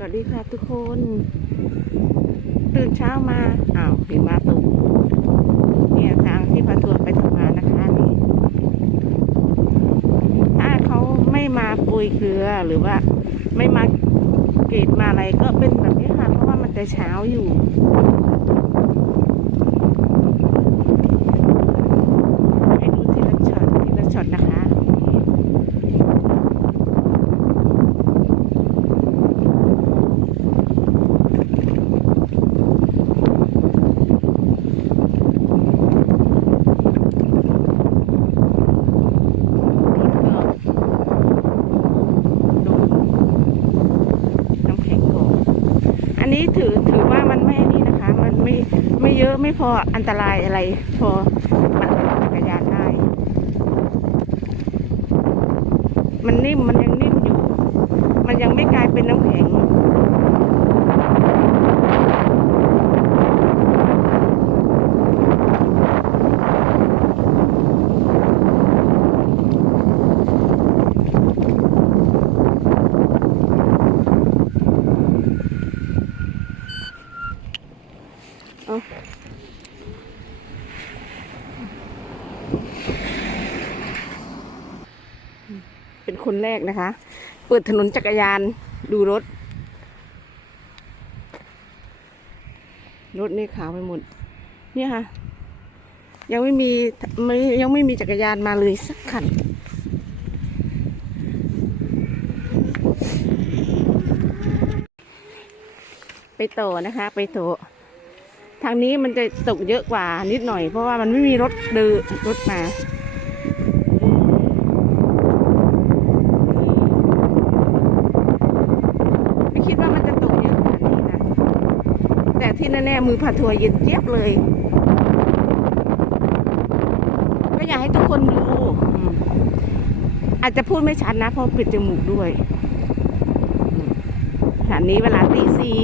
สวัสดีค่ะทุกคน ตื่นเช้ามา อ้าวหิมะตกเนี่ยทางที่พาทัวร์ไปทำงานนะคะนี่ถ้าเขาไม่มาปุยเกลือหรือว่า ไม่มาเกตมาอะไรก็เป็นแบบนี้ค่ะ เพราะว่ามันจะเช้าอยู่ ให้ดูทีละช็อตทีละช็อตนะคะ รถก็ดูน้ำแข็งโกอันนี้ถือถือว่ามันไม่นี่นะคะ มันไม่ไม่ เยอะไม่พออันตรายอะไร พอมันจักรยานได้ มันนิ่มมันยังนิ่มอยู่ มันยังไม่กลายเป็นน้ำแข็ง คนแรกนะคะ เปิดถนนจักรยานดูรถ รถนี่ขาวไปหมด เนี่ยค่ะ ยังไม่มีไม่ยังไม่มีจักรยานมาเลยสักคันไปโตนะคะ ไปโตทางนี้มันจะตกเยอะกว่านิดหน่อย เพราะว่ามันไม่มีรถเดินรถมา ไม่คิด ว่ามันจะตเยอะขนาดนี้นะ แต่ที่แน่ๆมือผัดถั่วเย็นเจี๊ยบเลย ก็อยากให้ทุกคนดูอืมอาจจะพูดไม่ชัดนะเพราะปิดจมูกด้วยอืมขณะนี้เวลาตีสี่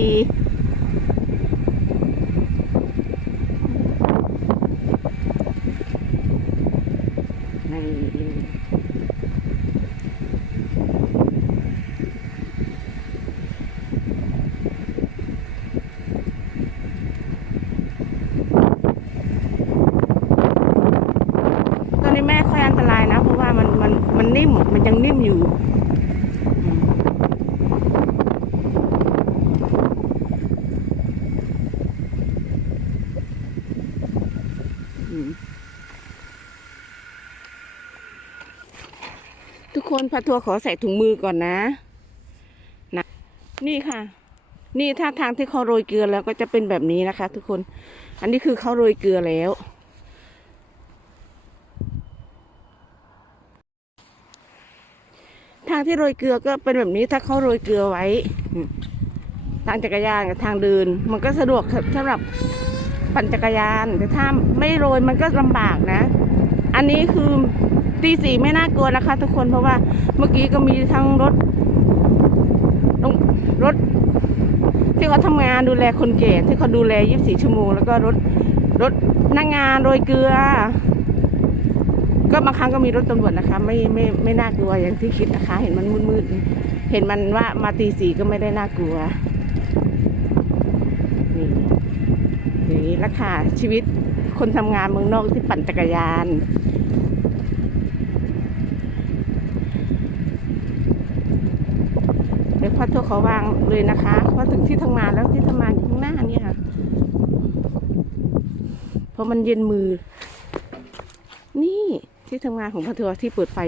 นี่ตอนนี้แม่ค่อยอันตรายนะ เพราะว่ามันมันมันนิ่ม มันยังนิ่มอยู่ทุกคนพาทัวร์ขอใส่ถุงมือก่อนนะนะ นี่ค่ะ นี่ถ้าทางที่เขาโรยเกลือแล้วก็จะเป็นแบบนี้นะคะ ทุกคน อันนี้คือเขาโรยเกลือแล้วางที่โรยเกลือก็เป็นแบบนี้ถ้าเขาโรยเกลือไว้ ทางจักรยานกับทางเดิน มันก็สะดวกสำหรับปั่นจักรยานแต่ถ้าไม่โรยมันก็ลำบากนะ อันนี้คือตีสี่ไม่น่ากลัวนะคะ ทุกคนเพราะว่าเมื่อกี้ก็มีทั้งรถรถที่เขาทำงานดูแลคนแก่ที่เขาดูแล 24 ชั่วโมง แล้วก็รถรถนักงานโรยเกลือ ก็บางครั้งก็มีรถตำรวจนะคะ ไม่ไม่ไม่น่ากลัวอย่างที่คิดนะคะ เห็นมันมืดๆเห็นมันว่ามาตีสีก็ไม่ได้น่ากลัวนี่อย่างนี้ละค่ะชีวิตคนทำงานเมืองนอกที่ปั่นจักรยานเดี๋ยวพอทัวร์ขอวางเลยนะคะพราะถึงที่ทำงานแล้วที่ทำงานอยู่ข้างหน้าเนี่ยค่ะ เพราะมันเย็นมือ นี่ ที่ทำงานของพัทัวร์ที่เปิดไฟ